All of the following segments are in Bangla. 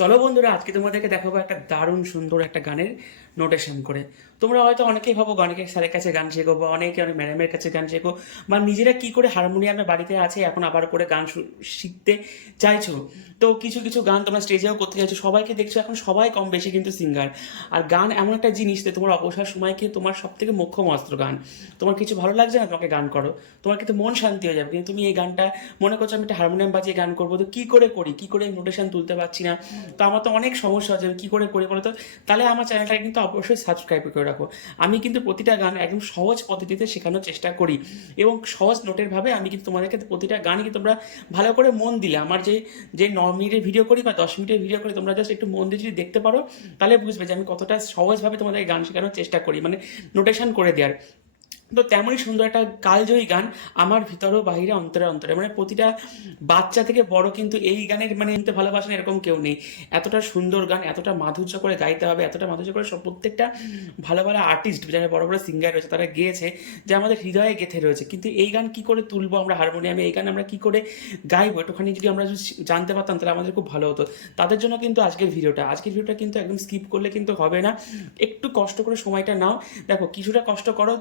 চলো বন্ধুরা, আজকে তোমাদেরকে দেখাবো একটা দারুণ সুন্দর একটা গানের নোটেশন করে। তোমরা হয়তো অনেকেই ভাবো, অনেকে স্যারের কাছে গান শেখো বা অনেকে অনেক ম্যাডামের কাছে গান শেখো বা নিজেরা কি করে হারমোনিয়ামে বাড়িতে আছে, এখন আবার করে গান শিখতে চাইছো? তো কিছু কিছু গান তোমরা স্টেজেও করতে চাইছো, সবাইকে দেখছ, এখন সবাই কম বেশি কিন্তু সিঙ্গার আর গান এমন একটা জিনিস যে তোমার অবসর সময়কে তোমার সব থেকে মোক্ষম অস্ত্র গান। তোমার কিছু ভালো লাগছে না, তোমাকে গান করো? তোমার কিন্তু মন শান্তি হয়ে যাবে, কিন্তু তুমি এই গানটা মনে করছ, আমি একটা হারমোনিয়াম বাজিয়ে গান করব, তো কী করে করি? কী করে নোটেশন তুলতে পারছি না? তো আমার তো অনেক সমস্যা আছে কি করে করি বলো তো তাহলে আমার চ্যানেলটাকে কিন্তু অবশ্যই সাবস্ক্রাইব করে রাখো। আমি কিন্তু প্রতিটা গান একদম সহজ পদ্ধতিতে শেখানোর চেষ্টা করি এবং সহজ নোটের ভাবে আমি কিন্তু তোমাদেরকে প্রতিটা গানই কিন্তু তোমরা ভালো করে মন দিলে। আমার যে যে ন মিনিটের ভিডিও করি বা দশ মিনিটের ভিডিও করি, তোমরা জাস্ট একটু মন দিয়ে যদি দেখতে পারো, তাহলে বুঝবে যে আমি কতটা সহজভাবে তোমাদের গান শেখানোর চেষ্টা করি মানে নোটেশন করে দেওয়ার। তো তেমনই সুন্দর একটা কালজয়ী গান আমার ভিতরেও বাহিরে অন্তরে অন্তরে। মানে প্রতিটা বাচ্চা থেকে বড় কিন্তু এই গানের মানে শুনতে ভালোবাসেন এরকম কেউ নেই। এতটা সুন্দর গান, এতটা মাধুর্য করে গাইতে হবে, এতটা মাধুর্য করে সব প্রত্যেকটা ভালো ভালো আর্টিস্ট যারা বড় বড় সিঙ্গার রয়েছে, তারা গেয়েছে যে আমাদের হৃদয়ে গেঁথে রয়েছে। কিন্তু এই গান কি করে তুলবো আমরা হারমোনিয়ামে এই গান আমরা কি করে গাইবো? একটুখানি যদি আমরা জানতে পারতাম তাহলে আমাদের খুব ভালো হতো। তাদের জন্য কিন্তু আজকের ভিডিওটা আজকের ভিডিওটা কিন্তু একদম স্কিপ করলে কিন্তু হবে না। একটু কষ্ট করে সময়টা নাও। দেখো, কিছুটা কষ্ট করো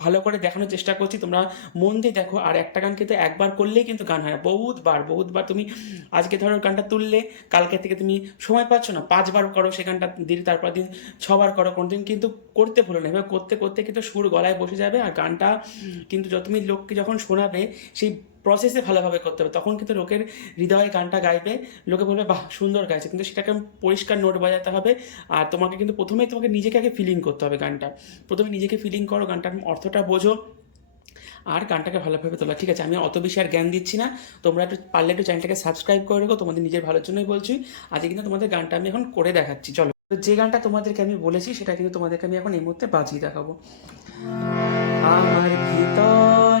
ভালো করে দেখানোর চেষ্টা করছি। তোমরা মন দিয়ে দেখো আর একটা গান কিন্তু একবার করলেই কিন্তু গান হয়। বহুতবার বহুতবার তুমি আজকে ধরো গানটা তুললে কালকে থেকে তুমি সময় পাচ্ছ না পাঁচবার করো সে গানটা দিন তারপর দিন ছবার করো কোনো দিন কিন্তু করতে ভুলো না। এবার করতে করতে কিন্তু সুর গলায় বসে যাবে আর গানটা কিন্তু যত তুমি লোককে যখন শোনাবে সেই প্রসেসে ভালোভাবে করতে হবে। তখন কিন্তু লোকের হৃদয়ে গানটা গাইবে, লোকে বলবে, বাহ, সুন্দর গাইছে। কিন্তু সেটাকে পরিষ্কার নোট বাজাতে হবে। আর তোমাকে কিন্তু প্রথমেই তোমাকে নিজেকে আগে ফিলিং করতে হবে গানটা। প্রথমে নিজেকে ফিলিং করো, গানটার অর্থটা বোঝো আর গানটাকে ভালোভাবে তোলা। ঠিক আছে, আমি অত বেশি আর জ্ঞান দিচ্ছি না। তোমরা একটু পারলে একটু চ্যানেলটাকে সাবস্ক্রাইব করে রেখো। তোমাদের নিজের ভালোর জন্যই বলছি। আজকে কিন্তু তোমাদের গানটা আমি এখন করে দেখাচ্ছি। চলো। তো যে গানটা তোমাদেরকে আমি বলেছি, সেটা কিন্তু তোমাদেরকে আমি এখন এই মুহূর্তে বাজিয়ে দেখাবো। আমার ভিতর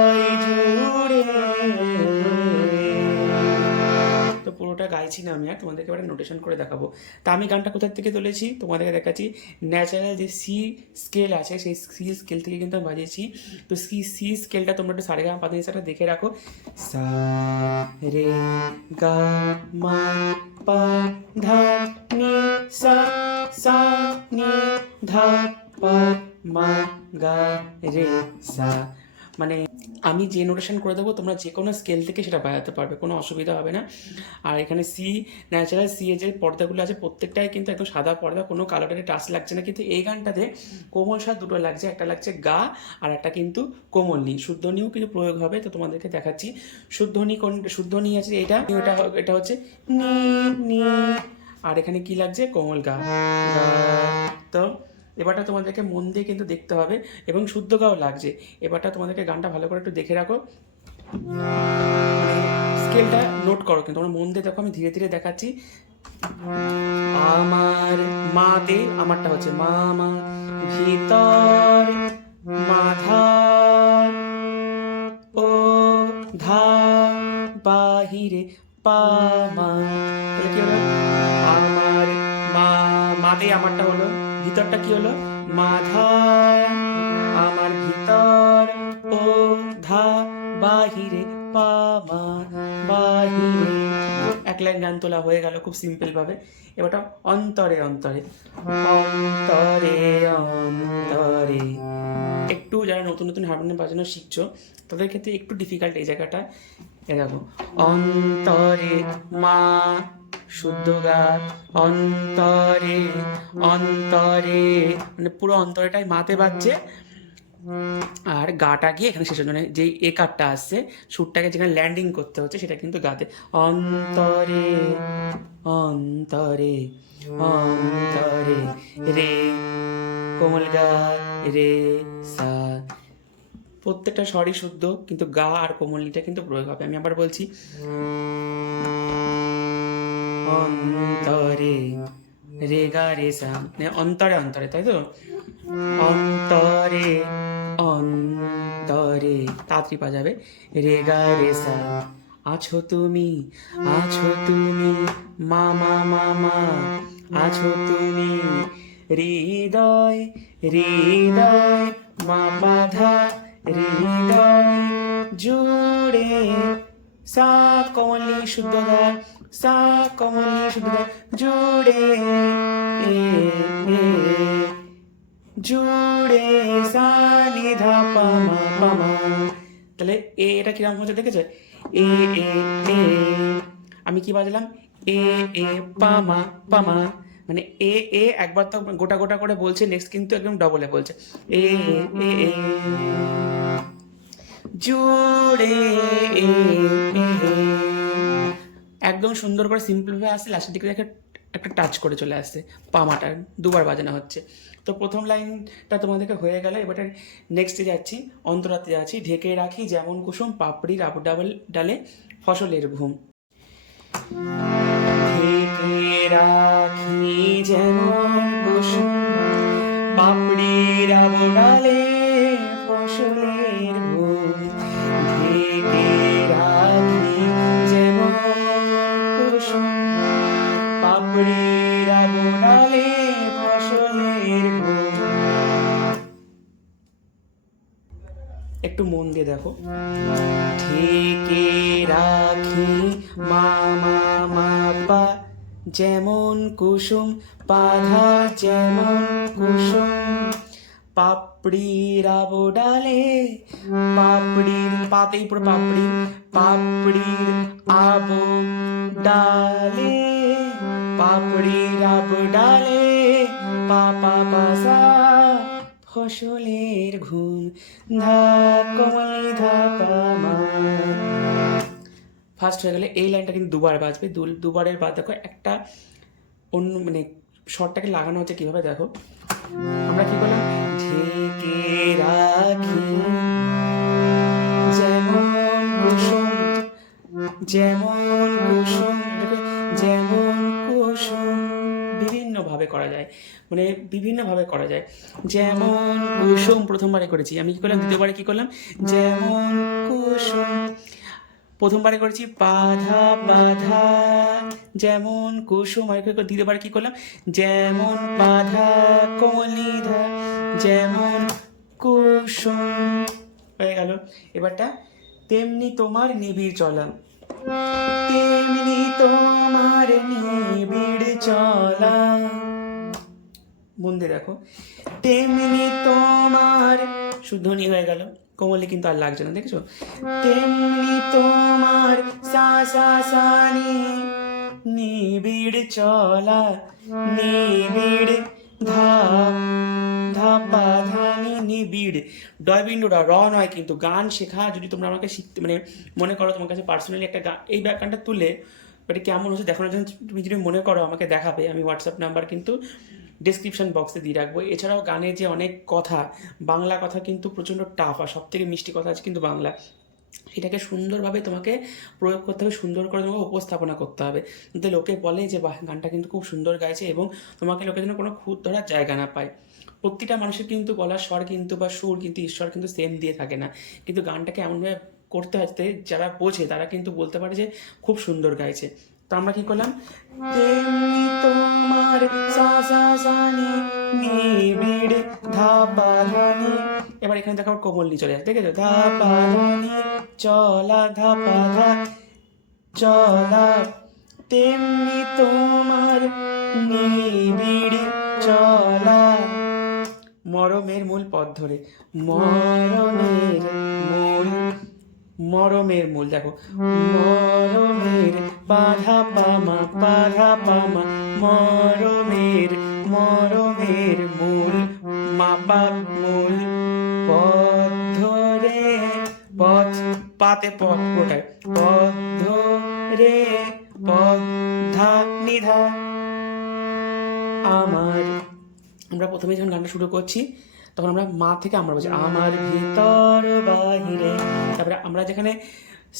তো গাইছি না আমি, আর তোমাদেরকে এবার নোটেশন করে দেখাবো। তা আমি গানটা কোথার থেকে তুলেছি? তোমাদেরকে দেখাচ্ছি। ন্যাচারাল যে সি স্কেল আছে, সেই সি স্কেল থেকে কিন্তু আমি বাজিয়েছি। তো সি সি স্কেলটা তোমরা একটু সারে গা পাতে সেটা দেখে রাখো। সা, রে, গা, মা, পা, ধা, নি, সা সা, নি, ধা, পা, মা, গা, রে, সা। মানে আমি যে নোটেশন করে দেবো, তোমরা যে কোনো স্কেল থেকে সেটা বাজাতে পারবে, কোনো অসুবিধা হবে না। আর এখানে সি ন্যাচারাল সি এর যে পর্দাগুলো আছে, প্রত্যেকটাই কিন্তু একদম সাদা পর্দা, কোনো কালারের টাচ লাগছে না। কিন্তু এই গানটাতে কোমল স্বাদ দুটো লাগছে, একটা লাগছে গা আর একটা কিন্তু কোমল নি। শুদ্ধনিও কিন্তু প্রয়োগ হবে, তো তোমাদেরকে দেখাচ্ছি। শুদ্ধনি কোন শুদ্ধনি আছে এটা এটা এটা হচ্ছে নি নি। আর এখানে কি লাগছে? কোমল গা। তো এবারটা তোমাদেরকে মন দিয়ে কিন্তু দেখতে হবে এবং শুদ্ধ গাও লাগছে। এবারটা তোমাদেরকে গানটা ভালো করে একটু দেখে রাখো। স্কেলটা নোট করো কিন্তু, তোমরা মন দিয়ে দেখো, আমি ধীরে ধীরে দেখাচ্ছি। আমার মা দে আমারটা হচ্ছে মা মা ভিতর মাধা ও ধা, বাহিরে পা, মা। তাহলে কি হলো আমার মা মা দে আমারটা হলো ভিতরটা কি হলো? মাধা আমার ভিতর ও ধা, বাহিরে বাহিরে এক লাইন গান তোলা হয়ে গেল খুব সিম্পল ভাবে। এবারটা অন্তরে অন্তরে। অন্তরে অন্তরে। একটু যারা নতুন নতুন হারমোনিয়াম বাজানো শিখছো, তাদের ক্ষেত্রে একটু ডিফিকাল্ট এই জায়গাটা। এ দেখো, অন্তরে মা শুদ্ধ গা অন্তরে অন্তরে মানে পুরো অন্তরেটাই মাতে বাজছে। আর গাটা গিয়ে এখানে শেষ হচ্ছে মানে যেই একারটা আসছে, সুরটাকে যেখানে ল্যান্ডিং করতে হচ্ছে, সেটা কিন্তু গাতে। অন্তরে অন্তরে অন্তরে, রে, কোমল গা, রে, সা। প্রত্যেকটা স্বরই শুদ্ধ, কিন্তু গা আর কোমলনিটা কিন্তু প্রয়োগ হবে আমি আবার বলছি অন্তরে রে গা অন্তরে অন্তরে, তাই তো? অন্তরে অন্তরে, তাড়াতাড়ি বাজাবে রে গা রে সা আছো তুমি আছো তুমি, মামা মামা, আছো তুমি। হৃদয় হৃদয়, মা বাধা, হৃদয় জুড়ে সা কমলি শুদ্ধ সা ধা জুড়ে জুড়ে সা নি ধা পা মা পা মা তাহলে এ এটা কীরকম হচ্ছে দেখেছ? এ এ এ। আমি কি বাজলাম? এ এ পা মা পা মা। মানে এ এ একবার তো গোটা গোটা করে বলছে নেক্সট কিন্তু একদম ডবলে বলছে। এ এ এ। জুড়ে এ, এ। একদম সুন্দর করে সিম্পল ভাবে আসছে লাস্টের দিকে একটা একটা টাচ করে চলে আসছে পামাটা দুবার বাজানো হচ্ছে। তো প্রথম লাইনটা তোমাদেরকে হয়ে গেল, এবারে নেক্সটে যাচ্ছি, অন্তরাতে যাচ্ছি ঢেকে রাখি যেমন কুসুম পাপড়ির আবু ডাবল ডালে, ফসলের ঘুম। রাখি যেমন কুসুম পাপড়ির আবু ডালে দেখো। ঢেকে রাখি মামা, মাপা, যেমন কুসুম পাধা যেমন কুসুম। পাপড়ির আবো ডালে পাপড়ির পাতেই পুরো পাপড়ি, পাপড়ির আবো ডালে পাপড়ির আবো ডালে পাপা পাসা ফসলের ঘুম ধা কমলি ফার্স্ট হয়ে গেলে এই লাইনটা কিন্তু দুবার বাজবে। দুবারের বাদ দেখো, একটা অন্য মানে শর্টটাকে লাগানো হচ্ছে কীভাবে দেখো। আমরা কি করলাম? রাখি। যেমন যেমন কুসুম। বিভিন্ন ভাবে করা যায়। মানে বিভিন্নভাবে করা যায়। যেমন কুসুম প্রথমবারে করেছি। আমি কি করলাম? দ্বিতীয়বারে কি করলাম? যেমন কুসুম। প্রথমবারে করেছি বাধা বাধা। যেমন কুসুম। আর কি- দ্বিতীয়বার কি করলাম? যেমন বাধা কমলিধা যেমন কুসুম। হয়ে গেল। এবারটা তেমনি তোমার নিবিড় চলা তেমনি তোমার নিবিড় চলা। দিয়ে দেখো, তেমনি তোমার শুদ্ধনি হয়ে গেল। কোমলে কিন্তু আর লাগছে না, দেখেছ? তেমনি তোমার সা সা সা, নি নিবিড় চলা। নিবিড় নিবিড় ডয় বিন্দুরা র নয়, কিন্তু গান শেখা, যদি তোমরা আমাকে শিখতে মানে মনে করো তোমার কাছে পার্সোনালি একটা গান এই গানটা তুলে এটা কেমন হচ্ছে দেখানোর জন্য তুমি যদি মনে করো আমাকে দেখাবে, আমি হোয়াটসঅ্যাপ নাম্বার কিন্তু ডিসক্রিপশন বক্সে দিয়ে রাখব। এছাড়াও গানে যে অনেক কথা, বাংলা কথা কিন্তু প্রচণ্ড টাফ আর সব থেকে মিষ্টি কথা আছে কিন্তু বাংলা। এটাকে সুন্দরভাবে তোমাকে প্রয়োগ করতে হবে, সুন্দর করে তোমাকে উপস্থাপনা করতে হবে। যাতে লোকে বলে যে, বাহ, গানটা কিন্তু খুব সুন্দর গাইছে এবং তোমাকে লোকে যেন কোনো খুঁত ধরার জায়গা না পায়। প্রতিটা মানুষের কিন্তু গলার স্বর কিন্তু বা সুর কিন্তু ঈশ্বর কিন্তু সেম দিয়ে থাকে না। কিন্তু গানটাকে এমনভাবে করতে হয় যারা বোঝে, তারা কিন্তু বলতে পারে যে খুব সুন্দর গাইছে। তো আমরা কি করলাম? এবার এখানে দেখো কোমল চলে যায় দেখেছ? ধা নি চলা ধা পা ধা চলা। তেমনি তোমার নিবিড় চলা। মরমের মূল পথ ধরে। মরমের মূল মরমের মূল, দেখো। মরমের বাধা পামা বাধা পামা। মরমের মরমের মূল মাপা মূল পথ ধরে। পথ, পাতে পথ পুরোটাই পথ ধরে, পথ ধা নিধা আমার আমরা প্রথমে যখন গানটা শুরু করছি, তখন আমরা মা থেকে আমরা বলছি, আমার ভিতর বাহিরে। তারপরে আমরা যেখানে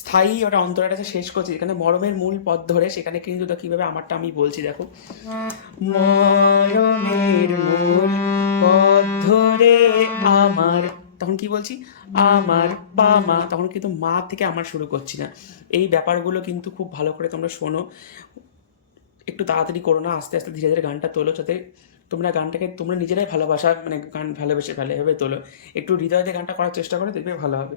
স্থায়ী ওটা অন্তরাটা শেষ করছি, যেখানে মরমের মূল পথ ধরে, সেখানে কিন্তু কীভাবে আমারটা আমি বলছি, দেখো। মরমের মূল পথ ধরে আমার, তখন কি বলছি? আমার বা মা, তখন কিন্তু মা থেকে আমার শুরু করছি না। এই ব্যাপারগুলো কিন্তু খুব ভালো করে তোমরা শোনো। একটু তাড়াতাড়ি করো না, আস্তে আস্তে ধীরে ধীরে গানটা তোলো, যাতে তোমরা গানটাকে, তোমরা নিজেরাই ভালোবাসা মানে গান ভালোবেসে ফেলে, এভাবে তোলো। একটু হৃদয় দিয়ে গানটা করার চেষ্টা করে, দেখবে ভালো হবে।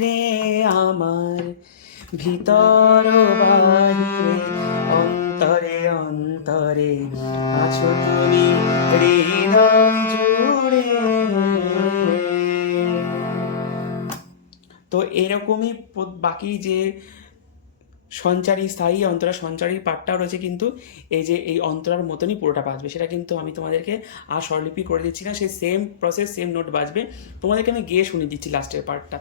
রে আমার ভিতর বাহিরে, অন্তরে অন্তরে আছো তুমি হৃদয় জুড়ে। তো এরকমই বাকি যে সঞ্চারী স্থায়ী অন্তরা সঞ্চারীর পার্টটাও রয়েছে কিন্তু এই যে এই অন্তরার মতনই পুরোটা বাজবে। সেটা কিন্তু আমি তোমাদেরকে আর স্বরলিপি করে দিচ্ছি না, সেই সেম প্রসেস সেম নোট বাজবে। তোমাদেরকে আমি গিয়ে শুনে দিচ্ছি লাস্টের পার্টটা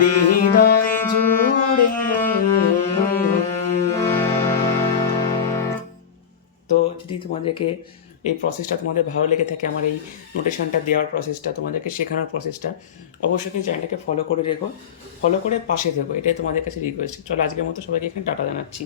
হৃদয় জুড়ে। তো যদি তোমাদেরকে এই প্রসেসটা তোমাদের ভালো লেগে থাকে, আমার এই নোটেশনটা দেওয়ার প্রসেসটা তোমাদেরকে শেখানোর প্রসেসটা অবশ্যই কিন্তু চ্যানেলটাকে ফলো করে রেখো। ফলো করে পাশে থেকো, এটাই তোমাদের কাছে রিকোয়েস্ট চলো আজকের মতো সবাইকে এখানে টাটা জানাচ্ছি।